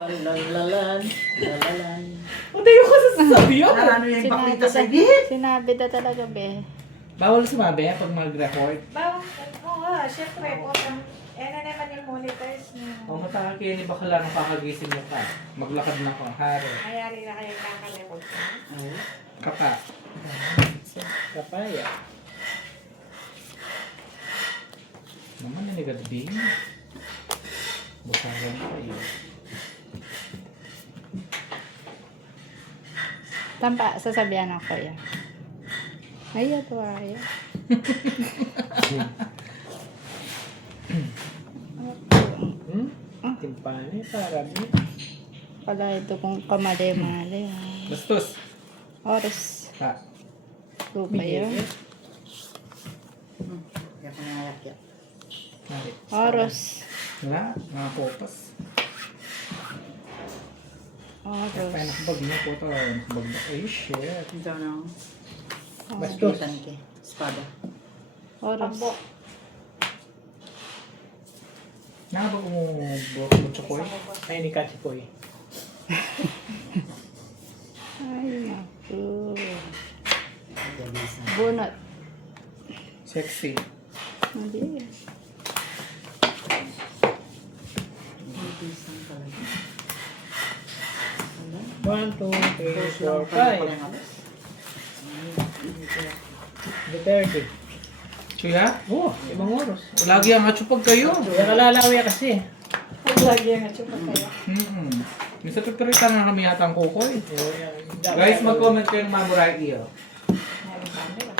Lalalan, lalalan. Hindi yung kasasabi yun. Ano yung bakita sa ibig? Sinabi na talaga, be. Bawal sumabi pag mag-record. Bawang, oo nga, syempre, na naman yung monitors niya. O matake ni bakla nang kakagising mo ka. Maglakad na ka, hari. Mayari na kayo kakalikod na. Kapa. Kapaya. Naman na nigadbing. Busaran kayo. Tampa, sasabihan ako yan. Ay, ito ay. Timpane, para mo. Pala ito kung kamali-mali. Bastos. Oras. Pa. Lupa yun. Kaya ko nangayak yan. Mari. Oras. Wala, mga popas. Kaya Oras. nakabag mo po ito. Nakabag mo. Ay, shit. Ito na. Bastos. Baskitan ke. Espada. Oras. Nakabag mo chokoy? Ay, ni Kachipoy. Ay, naku. Dalisan. Bunot. Sexy. Hindi. Dalisan talaga. 1, 2, 3, 4, 5. Duterte. Kuya? Oh, 5 oras. Lagi ang atsupag kayo. Kaya kalalawi kasi. Lagi ang atsupan kayo. Minsan tuturita na kami yata ang kukoy. Guys, Guys, mag-comment kayo ng Mamurai iyo. Meron pa nila.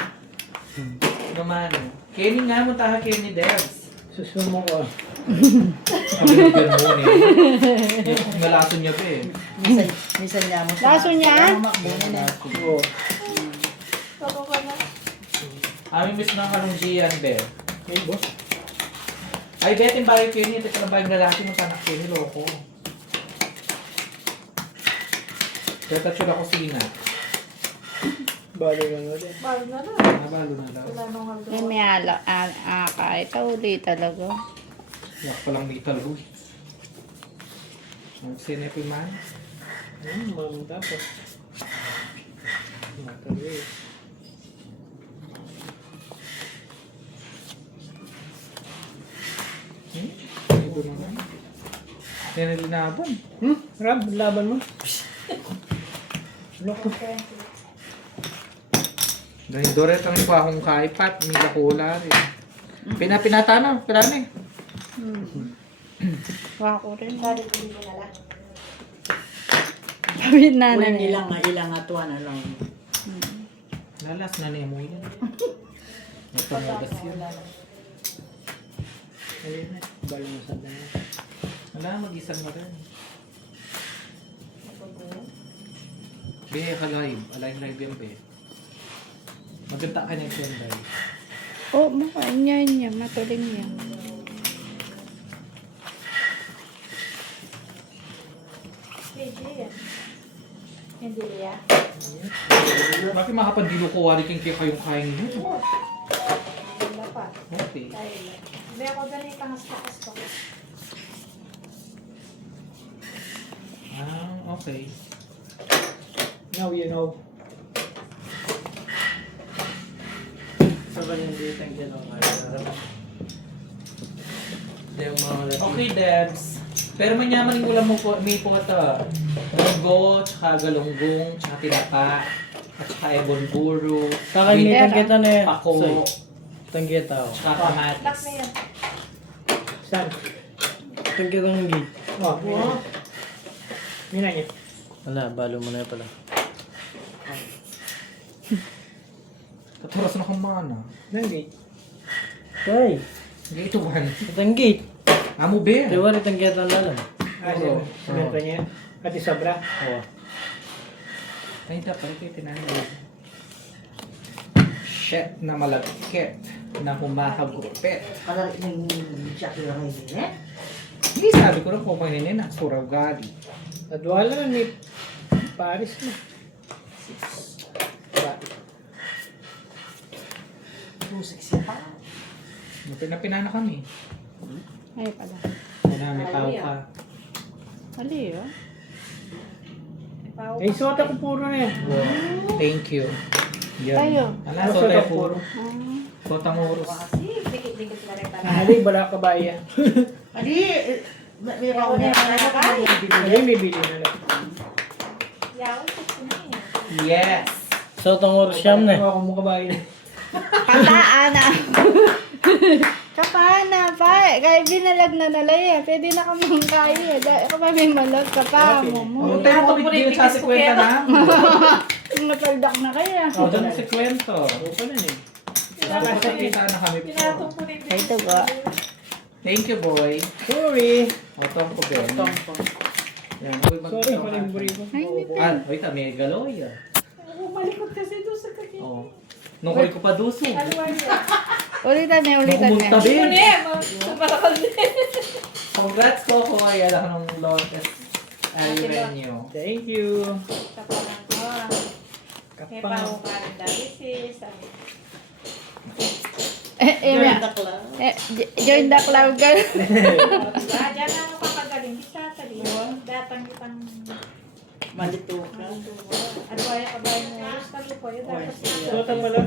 Naman. Kenny nga mo taha Kenny Devs. Susumo ko. Kami nagyan mo eh. Ngalason niya pa eh. Minsan niya mo. Laso niya? Makbunin eh. Oo. Totoo ka na. Aming miss ng kalungjian, Be. Hey, boss. Ay, Bet, yung bayo Kenny. Ito yung bayong lalaki mo tanak Kenny, loko. Kaya tatsyo na kusina. Balo lang ulit. Balo na lang. Nabalo na daw. Wala nung hanggang. Yan may kahit uli talaga. Yak pa lang may talo eh. Magsinip yung man. Mamang tapos. Matawi. Ito naman. Yan ang linaban. Rab, laban mo. Loko. Dahil doret ang iba akong kaipat. May lakula rin. Pinatano. Pinano eh. Wako rin. Dali ko na lang. Kawin na na Kulang niya. ilang atuan na lang. Lalas na niya mo yan. Napangagas yun. Alin na. Balo mo sa dami. Wala, mag-isang mo rin. Be, ka-live. Alive yan, be. Maganda ka niya yung live. Oh, mukha niya. Matuling niya. PG yan. Hindi yan. Bakit makapandilo ko wari king kayong kain niyo? Wala pa. Okay. Dahil. Hindi ako ganit ang astas ko. Okay. Now you know. Sa ba yung dito ang gano'n? Okay, Debs. Pero manyaman yung ulam mo po, may po ito. Munggo, tsaka galunggong, tsaka tinapa, at tsaka ebon buro, Saka may tanggeta na yan. pako, Tanggeta o. tsaka Lock kamatis. na yan. Saan? Tanggeta ng gig. Oh, Wow. minangit. Wala, balo mo na pala. Katuras na kang mana. Nanggit. Tay, Gate 1. itang gate. Amo be. Diba rin itang gate ang lalan? Ah, Oo. simento niya. At sobra. Oo. Ay, dapat kayo tinanong. Shit na malagkit na humakagupit. Kalau yung siya kaya kayo din eh. Hindi sabi ko rin kung kaninin na suragari. At wala ni Paris na. Musik siya pa. Pinapinana kami. Ay pala. Kung may tao ka. Ali, oh. Eh, sota ko puro na yan. Wow. Thank you. Tayo. Ala, so tayo puro. Ah. Sotang oros. Kasi, dikit-dikit ka rin pala. Ali, bala ka ba yan? Adi, may kauna ka. Ali, may bili na lang. Yaw, kasi na eh. Yes! So, itong oras siyam na. Ako mo kabayan. Kataan na. Kapana pa. Kaya binalag na nalay eh. Pwede na kami kaya eh. Dahil kapag may malag ka pa. Mumu. Kung tayo mo bigyan sa 50 na. Napaldak na kaya. O, doon sa 50. Oo pa na eh. Nakasakita na kami po. Pinatong ko rin Ay, ito ba? Thank you, boy. Sorry. O, tong ko, Ben. Yan, uy, Sorry, pala yung burrito. Ay, may Ah, wait, may galoy ah. Malikot kasi doon sa kanya. Oo. Nukuri ko pa duso. Ano ba yan? Ulitan na, ulitan na. Tabi. Ano eh, sumalakal din. Congrats ko ko ay alam ng longest revenue. Thank you. Kapalan ko. May Kapang. paho ka rin dati sis. Join the club, girl. Diba? Diyan ang mapapagaling. Kita sa liwan. Datang kitang Malito ka. ano ba yung kabayan mo? Gusto ko yun. Dapat Sota pala.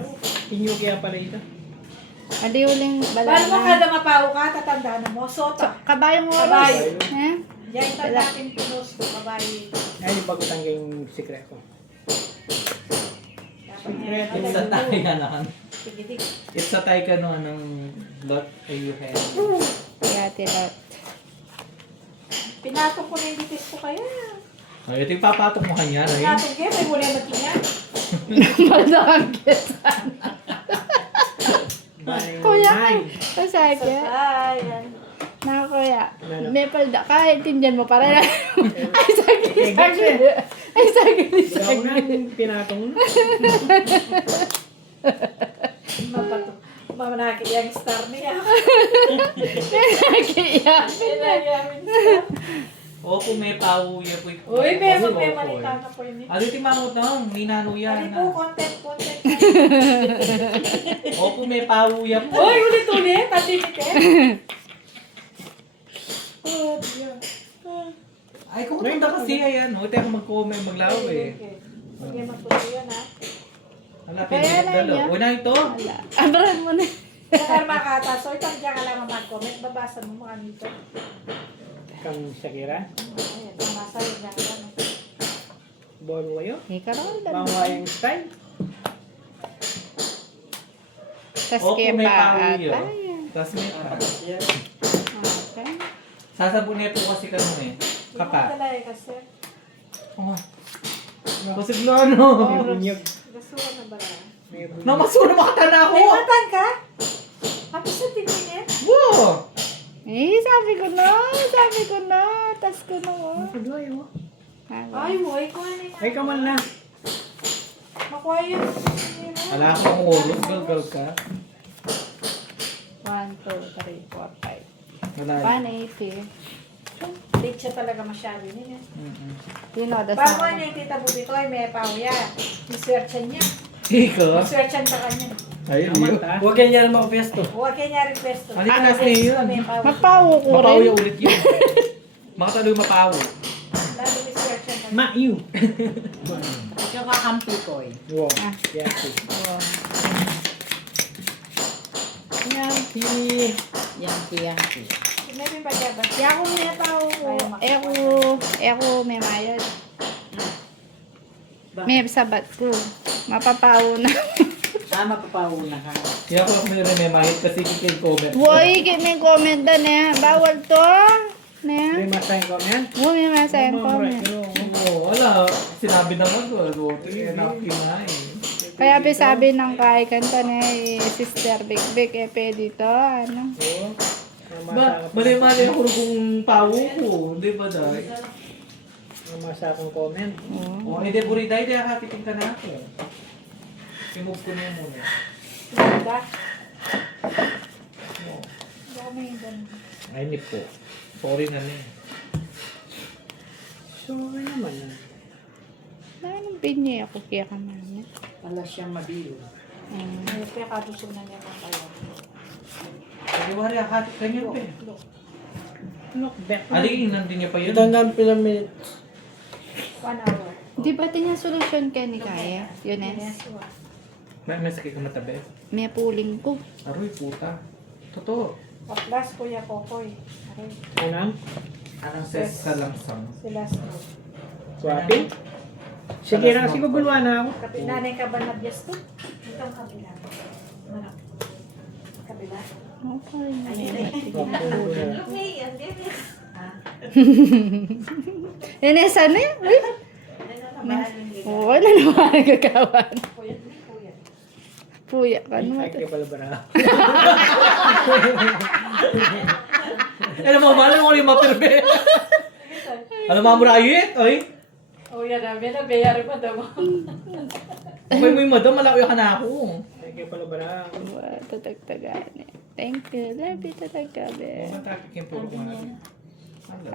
Inyo kaya pala ito. Adi uling Paano mo balala. kada mapaho ka, tatandaan mo? Sota. Kabayong oras. Kabayo. Eh? Diyan ito natin pinos ko, kabayo. Ay, yung bago tangga yung secret ko. Dapat It's a tie ka naman. Sige, It's a tie ka no ng lot ay you have. Kaya tilot. Pinatong ko na yung bitis ko kaya. Ay, ito yung papatok mo kanya, right? Pinatong kaya, may muli ang magkinyan. Malakit. Kuya, Nine. kasakit. Ayan. Na kuya, Ano? may palda. Kahit tindihan mo para na. Ay, sakit, Eh, sakit. Ay, sakit, Wala ko sakit. nang pinatong na. Mapato. Mamanakit yung star niya. Sakit yan. O kung may pauya po. Uy, may malita na po yun. Ano yung timamot na? Ninano Ano yan. po, content. O kung may pauya po. Uy, ulit-ulit. Pandemic eh. Oh, Diyan. Ay, kung maganda kasi ayan. O, tayo mag-comment, maglaw eh. Sige, magputo yan ha. Hala, Kaya pwede na dalo. yan. Una ito. Wala. Abaran mo na. Kaya makata. So, itang diyan ka lang mag-comment. Babasa mo mga nito. Kang Shakira. Ayan, mamasa yun lang yan. Bon wayo. Eh, karoon Bang wayang style. Tas O kaya kung may pa pauya. ata. Tapos may pa. Okay. Sasabunin po kasi kami eh. Kapa. Talaga kasi. Oh. Kasi ano? May bunyag. Gasuwa na ba? May bunyag. Namasuno makata na ako. May matan ka? Happy sa tingin eh. Wow! Eh, sabi ko na. Tas ko na. Oh. Kadoy mo. Ay, boy, ko ano yan. Ay, kamal na. Makuha yun. Wala akong oras. Galgal ka. 1, 2, 3, 4, 5. Wala. 180. Late siya talaga masyado yun eh. You know, that's Paano not. niya yung tita Buti ko ay may pauya. Iswerchan niya. Ikaw? Iswerchan sa kanya. Ayun Kamal yun. ta. Huwag ganyan mga piyesta. Huwag kaya niya request to. Ano yung last name yun? Mapawo ko Mapauya rin. ulit yun. Makatalo yung mapawo. Lalo iswerchan ka. Ma, you. Yung kakampi ko eh. Wow. Ah. Yankee. Oh. Yankee. Yankee. May pimpagabas. Kaya ako may tao ko. Ako may mayad. May sabat ko. Mapapawo na. Mapapauna ka. Kaya ako meron may mahit kasi kikil comment. Boy, may comment na niya. Bawal to. May Na. masayang ko yan. May masayang comment. Oo, wala. Sinabi naman ko. Buti, napkin na eh. Kaya sabi ng kay kanta na Sister Big Big pwede to. Ano? Oo. Ba, mali-mali ako kung pawo ko. Di ba dahil? Ang masakang comment. O, hindi burida, hindi nakatiting ka na ako. I-move ko na yun muna. Diba? Baka may ganun. Ay, nip po. Sorry na niya. Sorry naman. Anong binye ako kaya ka namin? Wala siyang mabilo. May pinakadusunan niya ng kayo. Kasi wari, akatit ka niya pa eh. Look back. Ali, nandun niya pa yun. Ito hanggang pilang minutes. 1 hour. Di ba tingnan solusyon ka ni Kaya? Yunes? Yes, wa. May sakit ka matabi. May puling ko. Aroy, puta. Totoo. Plus, Kuya Kokoy. Aray, Anong? Anong ses sa langsang? sila sa Swapping? Sige na, kasi guguluhan na ako. Nanay ka ba na bias to? Itong kabila. Ano? Kabila? Okay. Okay, yan din. Yunes, ano yan? Uy! Oo, ano naman nagkakawan? Puya ka naman. Ay, kaya pala ba na? Alam mo, mahal mo yung mapirbe. Alam mo, Rayet? Ay, Oh, yan namin. Nabayari pa daw. okay mo yung madam, malayo ka na ako. Ay, kaya pala ba na? Wow, tatagtagan eh. Thank you. Love you, tatagtagan. Matakik yung puro ko nga.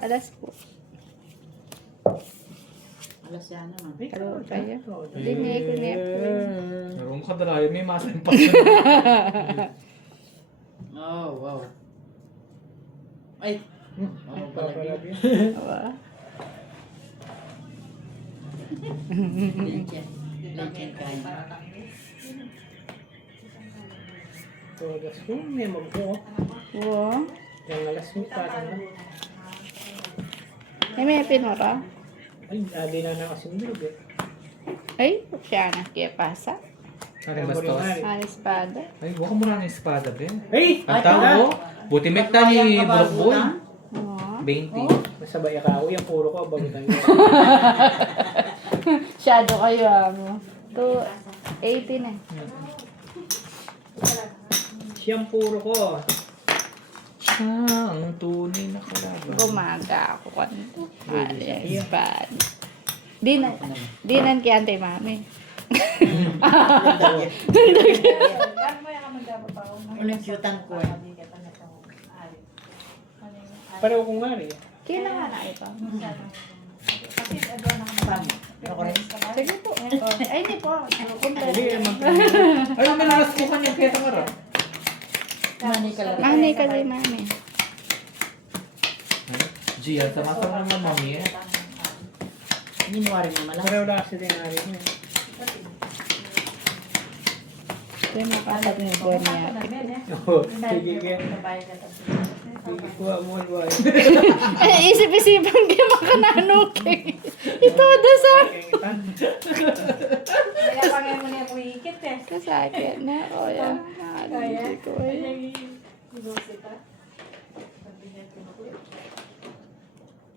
Alas po. Alas yan naman. Hello, Kaya. Dinig ko na po. Meron ka dalayo, may masan pa siya. Oh, wow. Ay. Ano pala yun? Wow. Lechon. Lechon kain. Todas ko, may magbuo. Wow. Yung alas mo, parang na. Ay, may pinura. Ay, adi na nakasimbilog eh. Ay, siya na. Kaya pasa. Ano bastos? Ang espada. Ay, waka mo rin yung espada, Ben. Hey! Ang tao ko, buti may ta ni Borboy. Oo. 20. Masabay ka ako, yung puro ko, bagutan ko. Shadow kayo, amo. 280 na. Siyang puro ko. Siya ang tunay na kalaban. Gumaga ako kanto. Alias, espada. Dinan kay Antay Mami. Bakit mo yung kamagdababaw? Ulit yutan ko eh. Pareho ko nga rin. Kaya na nga na ito. Kasi ano na Paano? Ako rin. Sige po. Ay, hindi po. Hindi, Ay, may naras ko kanyang kaya tangara. Mani ka lang. Nanay ka kay Mami. Gian, sama-sama naman, mami. Minuwari mo malas. pareho lang kasi din nga rin. Kaya makasap ni Bon niya. Oo, sige ka. Sige kuha mo, alway. Ay, isip-isipan kayo makananukin. Ito, sa Kaya pa ngayon mo na yung higit eh. kasakit na. O, yan. Hindi ko eh.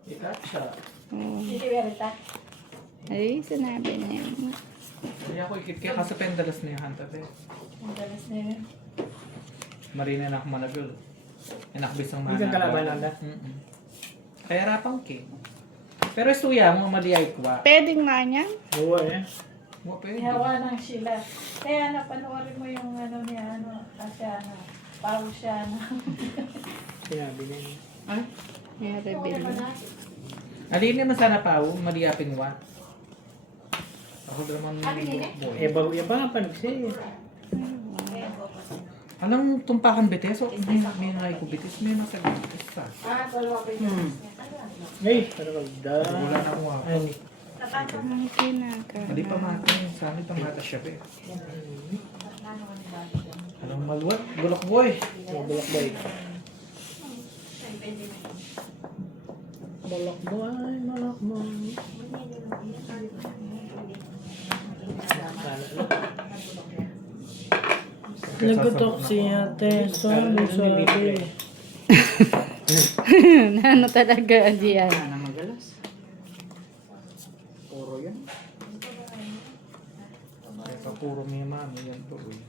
Ikat siya. Hindi verita. Ay, sinabi niya. Kaya ako ikit kaya kasi pendalas na yung hanta, te. Ang dalas na yun. Marina na ako managul. Inakbis ng mana. Hindi kang kalaban lang na? Kaya rapang ki. Pero istuya mo, maliyay ko ba? Pwede nga niya. Oo, eh. Mo pwede. Ihawa ng Sheila. Kaya napanoorin mo yung ano niya, ano, kasi ano, pao siya, ano. Sinabi na yun. Ay, May rebel. alin naman sana pa, maliyapin wa. Ako naman Eh, bago yan pa nga panagsi. Anong tumpakan betes? O, may nangay ko betes, may nasa betes pa. Ah, dalawa pa yun. Ay, parang magda. Wala na ako ako. Ay, Ang kinaka. Hindi pa mata yun. Sa amin pa mata siya, be. Anong maluwat? Bulak boy. bulak boy. Malak boy, malak boy. Nagutok si ate. Sabi. Ano talaga diyan? Sana magalas. Puro yun. Kaya puro may mami yan po. Eh.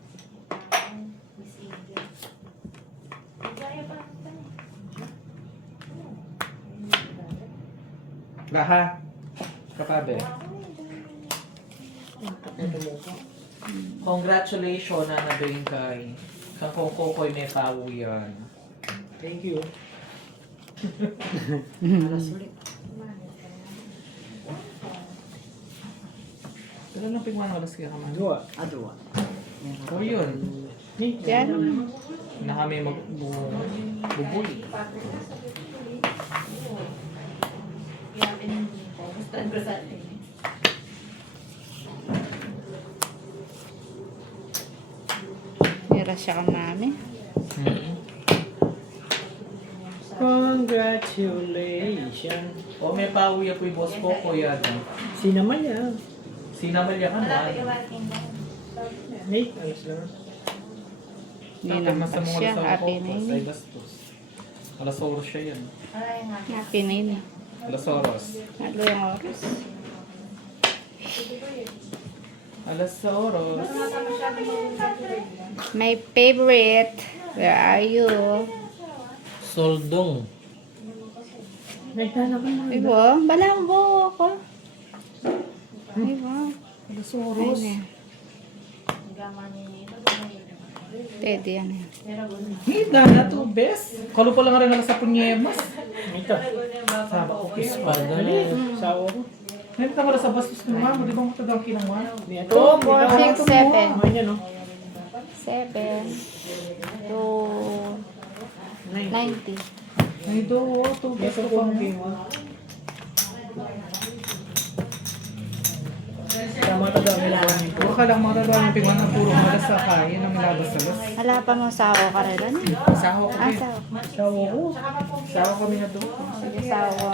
Laha. Kapabe. Congratulations na nabing kay. Kang kokoy may pawo yan. Thank you. Alas ulit. Pero lang pingwan oras kaya kaman. Dua. Adwa. O yun. Yan. Na kami magbubuy. Gustuhan ko sa atin. Mira siya ka mami. Congratulations. O may pauwi ako yung boss ko, kuya. Sinaman niya. Sinamalya ka na. Malapit ka ba ating Hey, alas lang. Hindi naman pa siya. Happy na Ay, yun. gastos. Alas oras siya yan. Aray nga. Happy na yun. Alas oras. Ano yung oras? Alas oras. My favorite. Where are you? Soldong. Nagtala ka na. Ibo, balang buho ko. Ibo. Alas oras. Ayun. Pwede yan. Hindi na to, best. Kalo pa lang rin alas sa punyemas. Ito. Sabi ko, Espada na. Sawa ko. Ngayon ka wala sa bastos ng mama, di ba mo ito daw kinawa? Ito. 6, 7. Ano yan, no? 7 to 90. Ay, do, to, best Ito ko po pa ang mo. game mo. Tama ito daw kailangan nito. Puro ka lang mga tatawa ng pingwan ng puro malas sa kaya ng milabas-salas. Wala pa mo sawo ka rin. Ano? Saho ko Ah, din. sawo. Sawa ko. Saho kami na doon. Sige, sawo.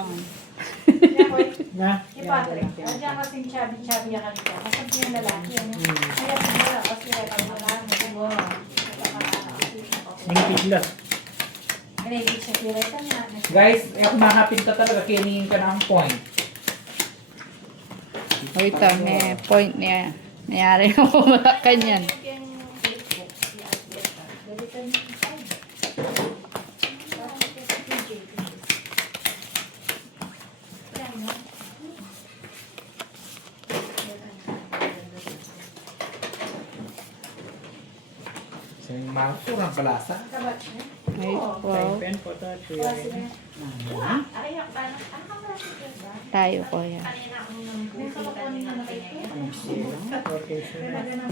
Na. Si Patrick, nandiyan kasing chubby-chubby yan kanina. Kasi yung lalaki, ano? Kaya siguro, kasi wala mo. Ningpid lang. Pinahigit siya kireta na. Guys, ako mahapin ka talaga, kiningin ka na ang point. O ito, may point niya. Nangyari yung wala kanyan. So, yung mga surang palasa. Ay, wow. Pen po ito. Tayo ko yan.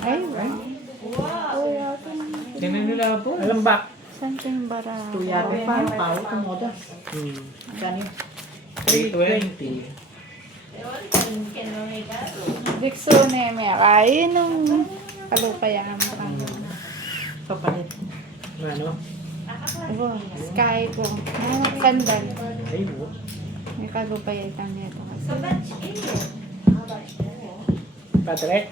Ay, wow. Oh, yata. Dinilabo. Alam ba? Saan ito yung bara? Tuyado pa, pao, tumoda. Saan yun? 320. Dixone, may kain nung kalupayan. Papalit. Ano? Abo, sky ko. Ano, sandal. Ay, mo. May kalupayan kami ito. Patrick?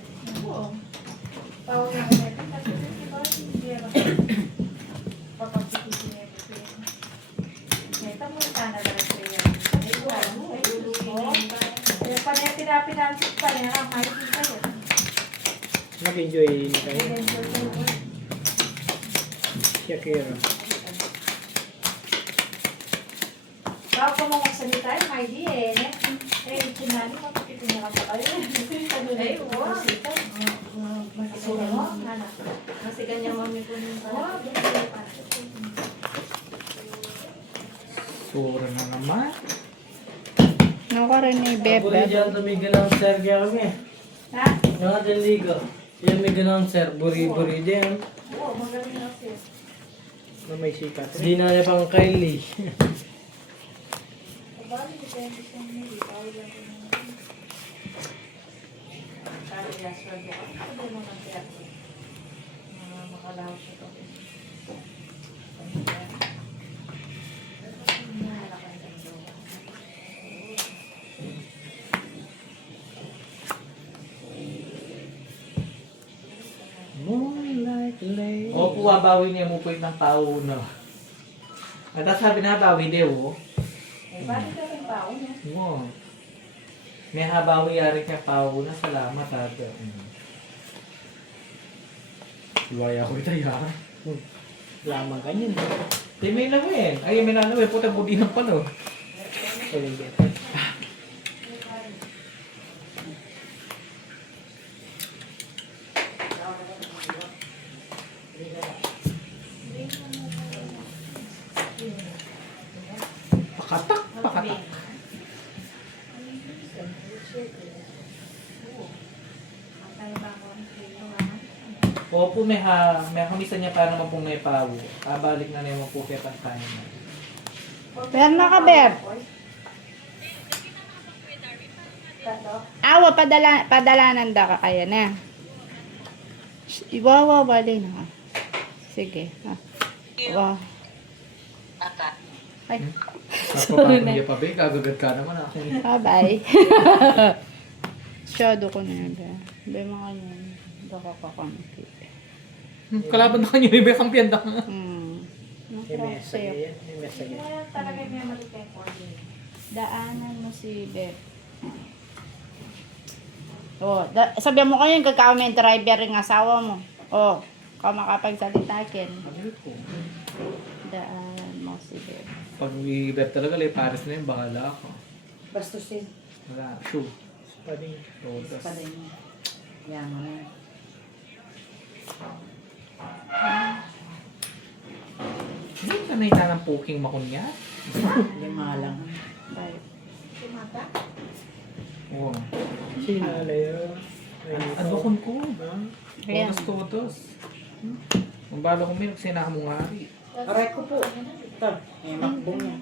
Nag-enjoy kayo. Shakira. Bago ko mo magsalita yung ID eh. Sinali ko, pipitinira pa kayo. Ay, wow. Masika mo? Masika niya mami ko nung Sura na naman. Ano ko rin ni Buri Bebe? dyan tumigil ang sir kaya kami. Ha? Yung ating ligo. Yung may ganang sir, buri-buri din. Oo, magaling na siya. Na may sikat. Hindi na niya pang Kylie. Moonlight lay. O, puwabawi niya mo po ng tao na. At sabi na bawi de o. Bakit ka rin pa? Wow. May habawi yari kaya pao na. Salamat ate. Luwaya ko ito yan. Lamang kanyan. Di may namin. Ay, may namin. Puta budi ng pano. Pakatak, pakatak. Opo, may kamisa niya para naman pong may pawo. Balik na naman po kaya tayo na. Meron na ka, Beb. padalanan da ka kaya na. Iwawa, bali na. Sige. Wow. Ay, Napapagod niya pa ba? Gagagad ka naman ako. bye-bye. Shadow ko na yun. Be, mga yun. Baka kakampi. Kalaban na kanyo, iba kampiyan da. May mesa yan. May mesa yan. Kaya talaga may mali kayo coordinate. Daanan mo si Beth. Oh, sabihan mo kayo yung kakaw-main driver ng asawa mo. Oh, ka makapagsalita kin. Daanan mo si Beth. Pag i-bet talaga, Paris na yun, bahala ako. Bastusin. Wala, shoe. Pading. Rodas. Pa rin. Yan mo na. Hindi ka na ng poking makunya? Lima lang. Bye. Tumata? Oo. Sinala yun. Adbakon ko. Ayan. Todos. Kung bala kong minok, sinakamungari. Aray ko po. Ito. May makbong yan.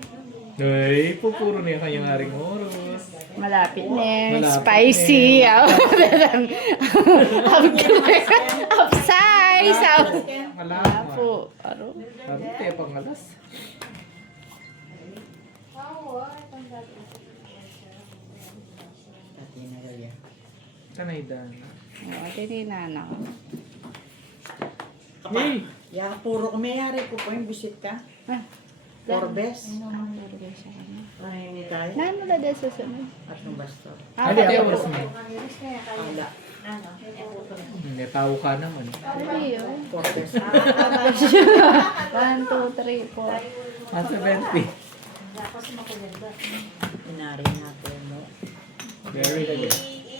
Ay, pupuro niya kanyang haring oros. Malapit na. Malapit Spicy. Upsize. Wala Apo. Aro. Ano tayo pangalas? Oo, itong dati. Pati na yan. Tanay dan. Oo, tinina ko. Kapa. Ya, puro kumayari ko po yung bisit ka. Ah, Forbes. puro siya. Ay, hindi tayo. Nano la dahil sa sunod? At ng basto. Ano tayo oras mo? Pamilis kaya kayo. Ala. Ano? Hindi, tao ka naman. Hindi yun. Forbes. 1, 2, 3, 4. Ah, 70. Tapos makulit. Inari natin, no? Very good.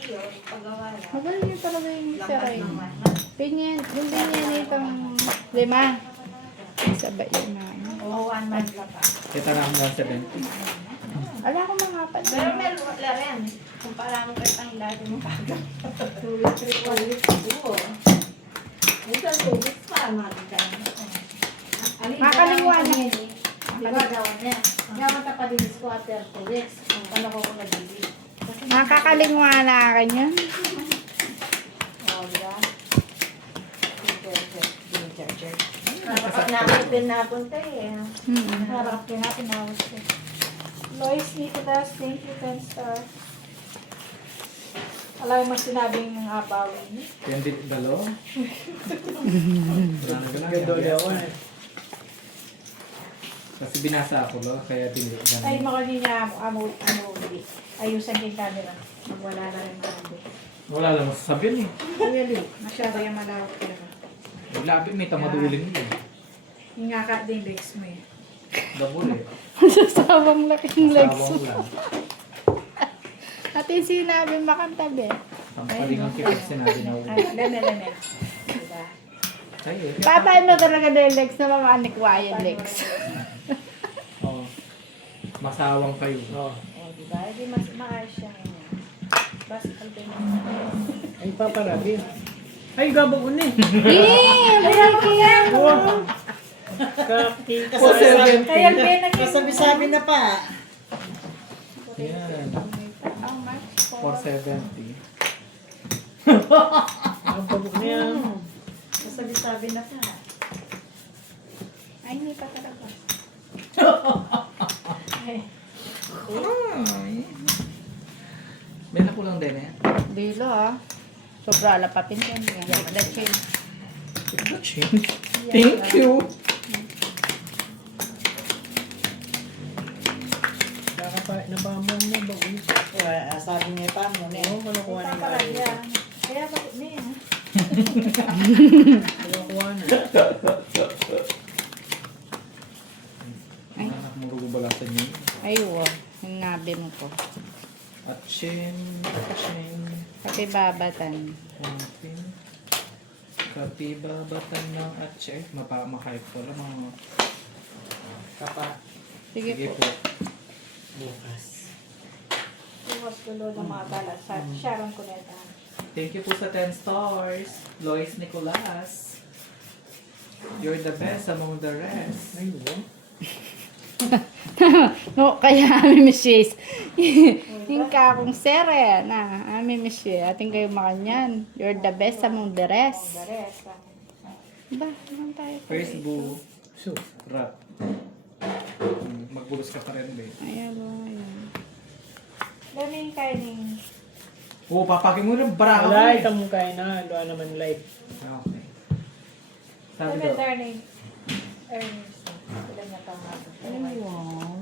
Iyo, paggawa lang. Magaling yun talaga yung saray. naman. Pinyan, hindi niya itong 5. Sabay yun na. Oo, 1 month lang pa. Kita na ako 170. Ala ko mga apat. Pero may wala rin. Kung paano kayo pang lagi mo pagod. 2 weeks, 3 weeks. Oo. Minsan 2 weeks pa, natin ka. Makakaliwa na. Diba gawan niya? Gawan ka pa din ko after 2 weeks. Paano ko nag-ibig? Makakalingwa na ka niyan. Oo, diba? Charger. Kapag nakapin napunta eh. Hmm. Harap din natin nawas ko. Lois, Nicolas, thank you, 10 star. Alam mo sinabing ng abawin. Yan din dalo. Ganda ulit ako eh. Kasi binasa ako lo, kaya din Ay, ganun. makali niya amuli. Ayusan yung camera. Magwala na rin mga Wala lang masasabihin eh. Really? Masyado yung malawak talaga. Yung labi may tamadulin mo eh. Yung nga ka din legs mo eh. Double eh. Sasawang laking legs. Sawang lang. At yung sinabi makantabi. Tampaling ang kipit sinabi na Ay, leme. Diba? Ay eh. Papain mo talaga na yung legs na mamanikwa yung legs. Oo. Masawang kayo. Oo. O, diba? Hindi mas maayos siya ngayon. Basta kalbin mo. Ay, paparabi. Ay, gabang ko na eh. Kaki. Kaya pinag- Kasabi-sabi na pa. Yan. 470. Ang pabuk na yan. Kasabi-sabi na pa. Ay, hindi pa talaga. May nakulang din eh. Dilo ah. Sobra lapapin ko. Madachin. Thank you. Napamam mo ba? Sabi niya pa mo na. Oo, manukuha na yung Parang ari. yan. Kaya bakit niya? Manukuha na. Ay. Anak mo rugo balasan niyo. Ay, wow. Yung nabi mo po. Atsin. Pati babatan. Kontin. Katibabatan ng atse. Mapamakahit ko lang mga... Kapa. Sige Sige po. po. Bukas. Iwas tulo ng mga balat. Sharon Cuneta. Thank you po sa 10 stars. Lois Nicolas. You're the best among the rest. Ay, wow. No, kaya Ami Mrs. Hingka akong sere na Ami Mrs. Ating kayo makanyan. You're the best among the rest. Dares. Ba, naman tayo. First boo. So, Rap. Magbulos ka pa rin, be. Ayan o, ayan. Daming kainin. Oo, papakin mo rin. Bara ako. alay, kamong kain na. Doon naman live. Okay. Sabi Sabi daw. darling. Ernest. Sila niya tama. Wow.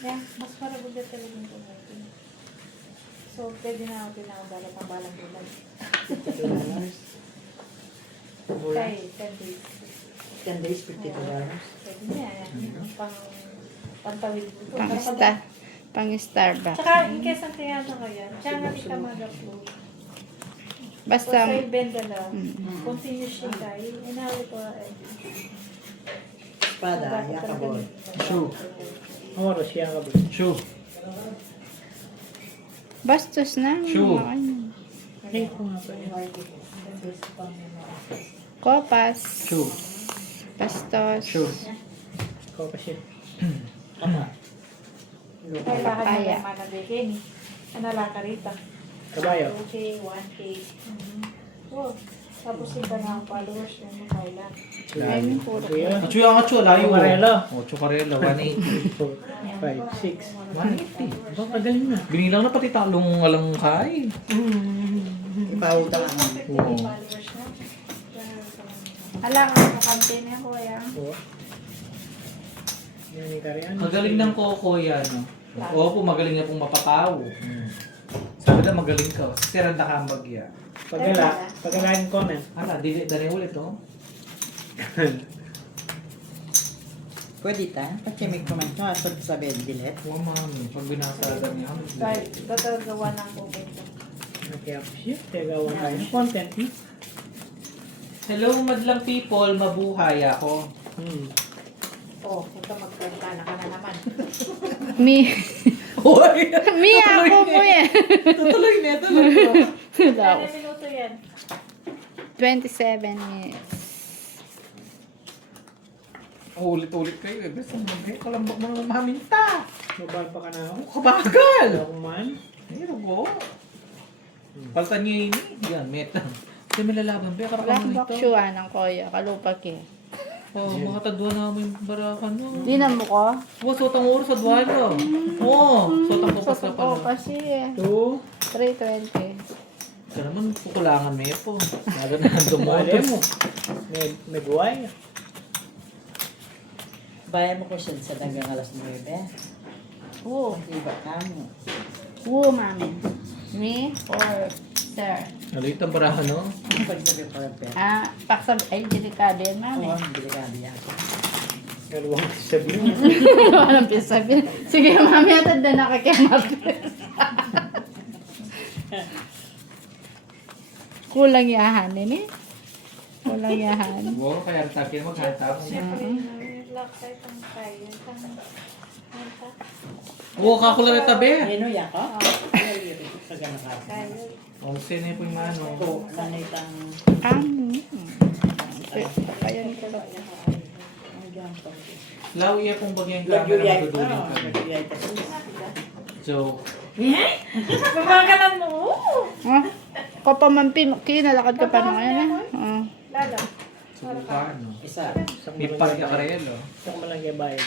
Yeah, mas maragod na talaga yung kumain. So, pwede na ako pinakabalat ang balang bulan. Kay 10 days. 10 days, $52. Pwede niya. Yan. Pantawid dito. Pang Starbucks. Tsaka, in case ang tiyata ko yan, siya nga di ka mag-upload. Basta, So, sa benda lang, continue siya tayo. Inawi ko, Espada, yakabol. Shoe. Oras siya ka ba? Shoe. bastos na. Sure. Ano. Ay, ko nga ba yan? Kopas. Shoe. Bastos. Shoe. Ikaw pa siya. kailangan Kaya. niya naman nabihin. Ano lang ka rito? Kabayo. 2K, 1K. Oh, tapos yung kanang followers yung kailan. Ayun, puro. Kuya. Achu yung achu, layo. Chukarela. Oh, chukarela. 180. 4, 5, 6. 180. Ba, magaling na. Binilang na pati talong alangkay. Ipautang ang Oo. Followers na. Alam, ano campaign niya, kuya? Oo. Yan yung kariyan. Magaling ng koko yan. Oo po, magaling na pong mapataw. Sabi na magaling ka. Sirad na kambag yan. Pagkala yung comment. Ala, dali ulit oh. Pwede ta? Pagka may comment ko, asal sa bendilet. Oo, mami. Pag binasada niya. Dahil, gagawa ng comment. Nag-appreciate. Tagawan tayo ng content. Hello, madlang people. Mabuhay ako. Oh, punta magkwenta na ka na naman. Me. Hoy! Me ako po yan. Tutuloy na, tuloy na. Daw. Ilan minuto yan? 27 minutes. Ulit-ulit kayo eh. Basta kalambak mo naman maminta. Mobile pa ka na ako. Kabagal! Ako man. Ayun po. Paltan niyo yun eh. Yan, meta. Kasi may lalaban. Kaya Black karakaman box ito. siya ng kuya. Kalupag eh. Oh, makatadwa namin barakan no. Di na mo ko? Oh, sotang oras sa dwalo. Oh, sotang kupas na pala. Kasi eh. 2. 320. Ito naman, kukulangan may po. Lalo na Mali dumotos. mo. May buhay. Bayan mo ko siya sa dagang alas 9. Oo. Iba ka mo. Oo, mami. Me or sir? Nalit ang barakan no? Ano pag sabi ko lang pera? Paksab, ay, delikado yan, mami. Oo, delikado yan. Galawang sabihin. Walang pisabil. Sige, mami, atad na nakakimapis. Kulang yahan, eh. Kulang yahan. Oo, kaya rin takin maghanap. Siyempre, lock side ang kaya. Oo, kakula na tabi. Ano yan ko? Sa gano'n ka. Kaya. Oh, sino po yung ano? Ito, nanitang... Ayan ko lang. Law iya pong bagyang Lagyo camera yay maduduling pa. kami. Lagyo yay pa. So, Babagalan mo! Ko pa man kinalakad ka pa ngayon, eh. Lalo. subukan. No? Isa. May parga ka rin, no? Ito ko lang yung bayad.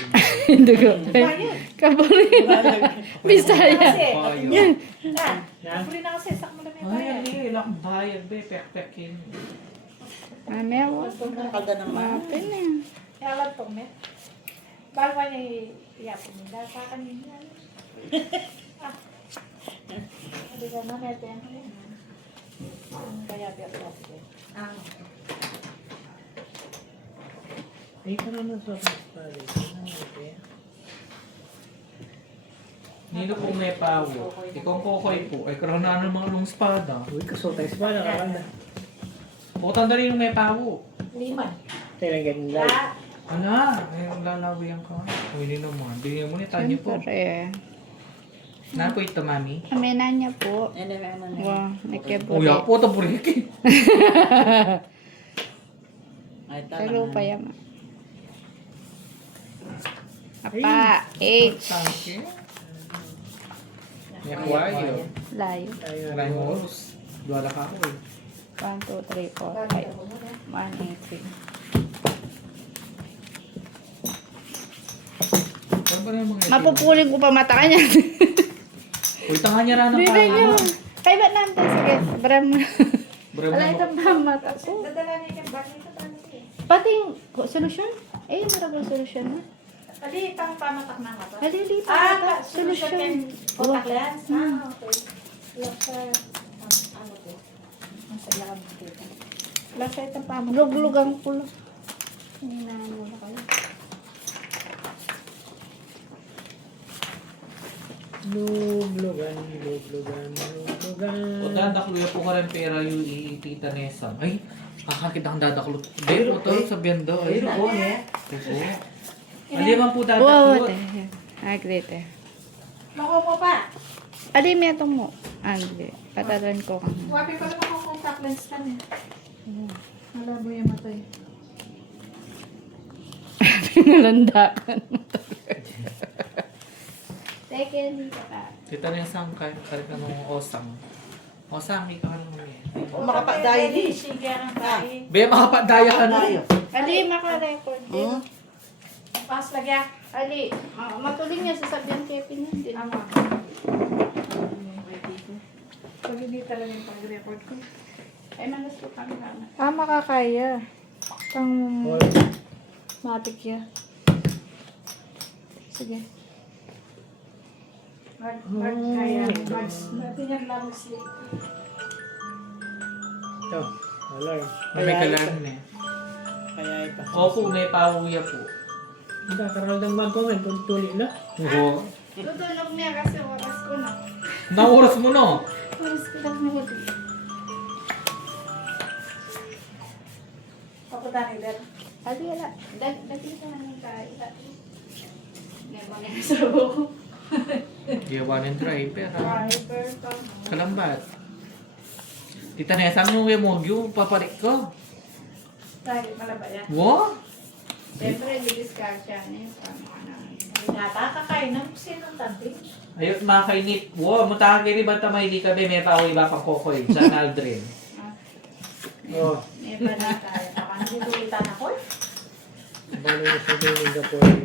Hindi ko. Kabuli. Bisaya. Kasi, Bayo. Na? kapuli na kasi, sak mo lang yung Ay, bayan. hindi. Ilang bayad, be. Pek-pekin. Mami ako. Kalda ng mga. Mapin eh. Kaya alam to, me. Bago ba niya iyapin nila? Sa akin niya. Hindi ka na, mete. Kaya biyak ko. Ay, ka naman sa pali. Nilo pong may pawo. Ikaw ang kokoy po. Ay, karoon na ng mga long spada. Uy, kasultay sa pala. Kakanda. Bukatan na rin yung may pawo. Liman. Tayo lang ganyan live. Ala, ay, lalawihan ka. Hindi naman. Bigyan mo ni Tanya po. Siyempre. Na po ito, mami. Kami na niya po. Ano na ano na. Wow, nakibuli. Uya po, taburiki. Ay, Pero pa talaga. yaman. Apa. H. Thank you. May kwayo. Layo. Maraming oras. Duwala ka ako eh. 1, 2, 3, 4, 5. 1, 8, 3. Ano ba na yung mga Mapupuling ko pa mata ka niya. Uy, tanga niya rin ang Bibig niyo. parang. Kaya ba't namin tayo? Sige. Bram. Bro, Wala itong pamat ako. Dadala niya yung bakit ito tayo eh. Pati yung solusyon? Eh, marabang solusyon na. Pali, pang pamatak na ka to. Halili pa. Solution Solusyon. can contact lens. Okay. Look sa, ano po? Ang saya ka dito. Wala sa itong pamat. Luglugang ko lang. Hinahan mo na kayo. Luglugan. O dadakluya po ka rin pera yung iitita Nesam. Ay, kakakita kang dadaklo. Hindi po to, sabihan daw. Ay, Oo, eh. Aliman po Wow, dadaklot. te. Agree. Loko po pa. Ali, may itong mo. Andre. Patalan ko ka. Wapi pa naman kung contact lens ka niya. Malabo yung mata eh. Pinalandakan mo talaga. Second, pa. Kita Nesam ka ka nung osang. Osang, ikaw ka nung eh. Makapagdayo ni. Sige ang tayo. Be, makapadaya ka na. Ali, makarecord. Hmm? Pas lagya. Ali, matuloy niya sasabihan kay Pinin din. Ama. Pag hindi talaga yung pag-record ko. Ay, manas ko kami kami. Makakaya. Pang matik ya. Sige. Kaya. Natin yan lang sleep. Ito. Alarm. May kalan eh. Kaya ito. Opo, may pauya po. Hindi ka ng magkongan kung tuli na. Oo. Tutulog niya kasi oras ko na. Nauras mo no? Oras ko lang nahuli. Papunta ni Dad. Ali, ala. Dagdagita na ng kain. Nemo na sa buko. Gawa ng driver. Driver ka. Kalambat. Tita Nesam yung wemogyo, paparik ko. Tayo pala ba yan? Wo? Siyempre, di-discard siya niya. Paano ka na? Nata, kakain ng sinong tabi. Ayot mga kainit. Wo, mutahan kayo ni Banta Maili ka be, may tao iba pang kokoy. John Aldrin. Oh. May pa na tayo. Baka nagdulitan ako eh. Balo na sa building ka po yun.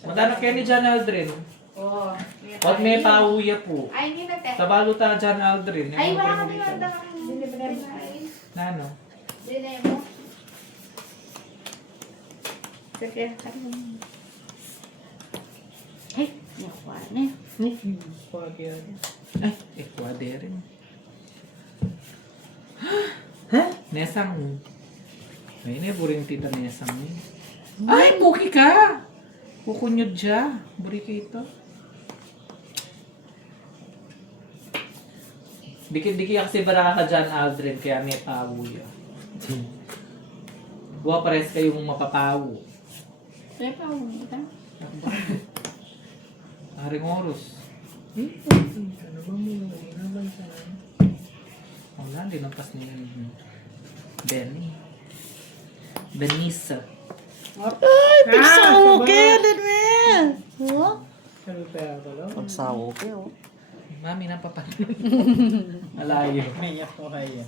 Madano kayo ni John Aldrin. Oo. At may pauya po. Ay, hindi na te. Tabalo ta John Aldrin. Ay, wala ka kami wanda kang Nano? Dinay mo. Sige. Ay, nakuha na. Fuck yan. Ay, Ecuador. Nesang. Ay, buring tita Nesang. Ay, puki ka! Kukunyod siya. Buri ka ito. Dikit-dikit kasi bara ka dyan, Aldrin, kaya may pawo yun. Buwa pares kayong mapapawo. Sige pa, umita. Haring oros. Ano ba mo? Inaban sa Wala, linampas ni Benny. Benisa. Ay, pagsawo kayo din, man. Oh? Sabi pa ako lang. Pagsawo kayo. Mami, napapanood. Alayo. May ako kaya.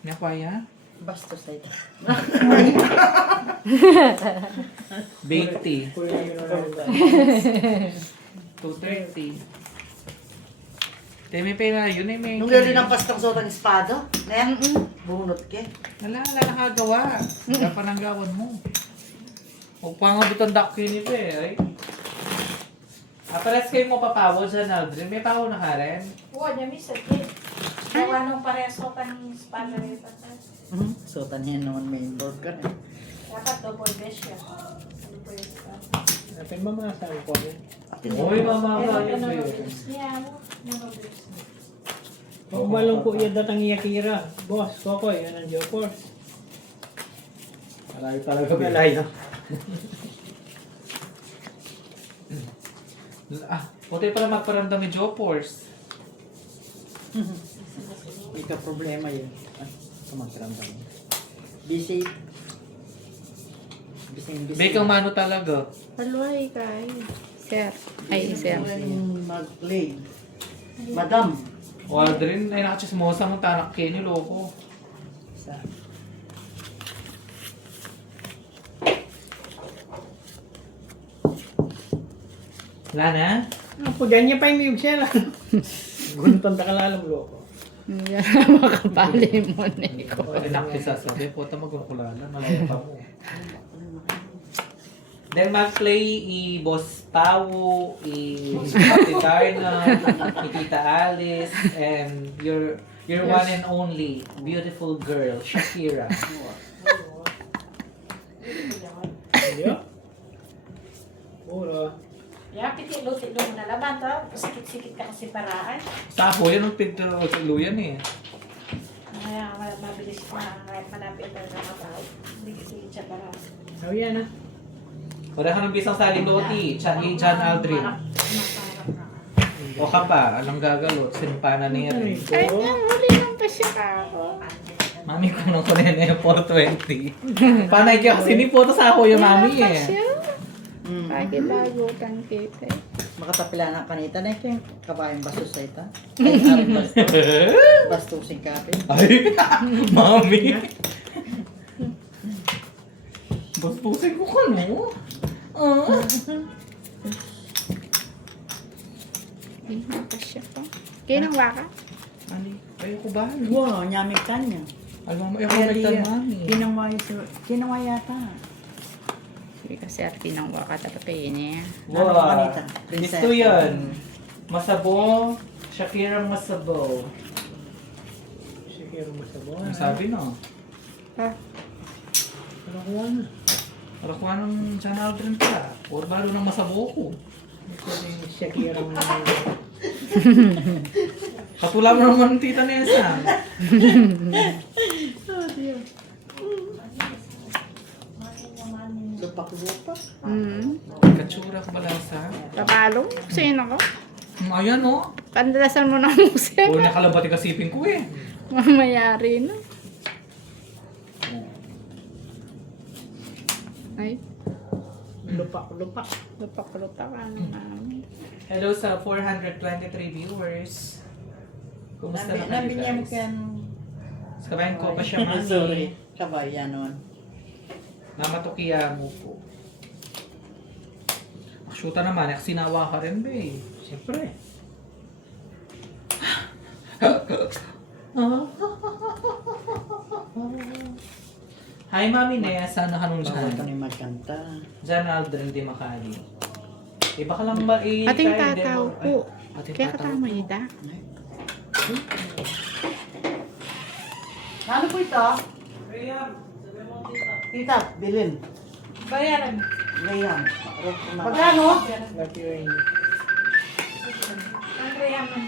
Nakwaya? Basta sa ito. 20. Kuya yun na 230. Teme pera yun eh may... Nung lalo ng pastong sotang espado, na bunot ke. Wala nakagawa. Kaya pananggawan mo. Huwag pa nga butang dakyo ni pe, ay. Pares kayo mo papawo dyan, Aldrin. May pawo na ka rin. Oo, niya misa kid. Gawa nung pareso ka ng spada rin. Sotan yan naman may burger. Dapat double besh yan. Ano po yung spada? Napin ba mga sabi ko? Uy, mama ka yun Ano sa'yo. niya mo? Nanobesh. Kung balong po yan datang iyakira. Boss, Kokoy, yan ang Jopors. Malayo talaga. Malayo. Ah, puti pala magparamdam ni Jopors. Ika problema yun. Ay, kumakiramdam. Busy. Busy. Bekang mano talaga. Halway kay. Sir. Ay, sir. Mag-play. Madam. O Aldrin, ay nakachismosa mong tanak kayo ni loko. Isa. Wala na? Pag ganyan pa yung siya lang. Gunton ta kalalam loko. Yan, makapali mo na ikaw. Pwede nakisasabi, puta magkukulala, malaya pa mo. Then mag-play i-Boss Pao, i-Ate Darna, i-Tita Alice, and your one and only beautiful girl, Shakira. Hindi Puro. Ya, pitilo-tilo mo na laban to. Sikit-sikit ka kasi paraan. Sa ako, yan ang pinto-luyan eh. Kaya mabilis na manapit na nakatao. Hindi kasi siya paraan. Oh, yan ah. Wala ka ng bisang saling loti, John Aldrin. O ka pa, anong gagalot? Sinumpanan niya rin. Ay, nga, huli lang pa siya ako. Mami ko nang kunin na yung 420. Panay kaya kasi ni photo sa ako yung mami Wala pa eh. siya. Pagilagutan kita eh. Makatapila na kanita na yung kabayang bastos sa ita. Ay, aring bastos. Bastusin kape. Ay, mami. Bastusin ko ka, no? Wala pa siya pa. Ginawa ka? Ani, ayoko ba? Wow, nyamig kanya. Alam mo, ayoko may mami. Kinawa yata. Sige kasi at kinangwa ka tapapin eh. Wow. Kanita. Gusto yan. Masabo, Shakira Masabo. Sige, masabo. Ang sabi no? Ha? Ano kuha na? Arakuha ng John Aldrin pa. Or balo ng masabo ko. Ito na yung Shakira mo naman. Katula mo naman tita Nessa. Lupak-lupak. Katsura ka balasa. Papalo? Sino ko? Ayan no. Pandalasan mo ng musik. O nakalabati kasipin ko eh. Mamayari na. Ay, Lupak-lupak. lupak-lupak ano namin. Hello sa 423 viewers. Kumusta na kayo Nabinyan mo guys? kan. Sabayin ko pa siya mami. Sorry. Kabay, yanon. Namatukiya mo po. Shoota naman, kasi sinawa ka rin ba eh. Siyempre. Hi Mami Nea, sana ka nung Bawal ka dyan. na magkanta. Dyan Aldrin di makali. Eh baka lang ba eh. Ating kaya tataw demo- po. Ay, ating Kaya tataw katama po. ita. Ano po ito? Tita, bilin. Bayaran. Gayam. What you Ang kaya man.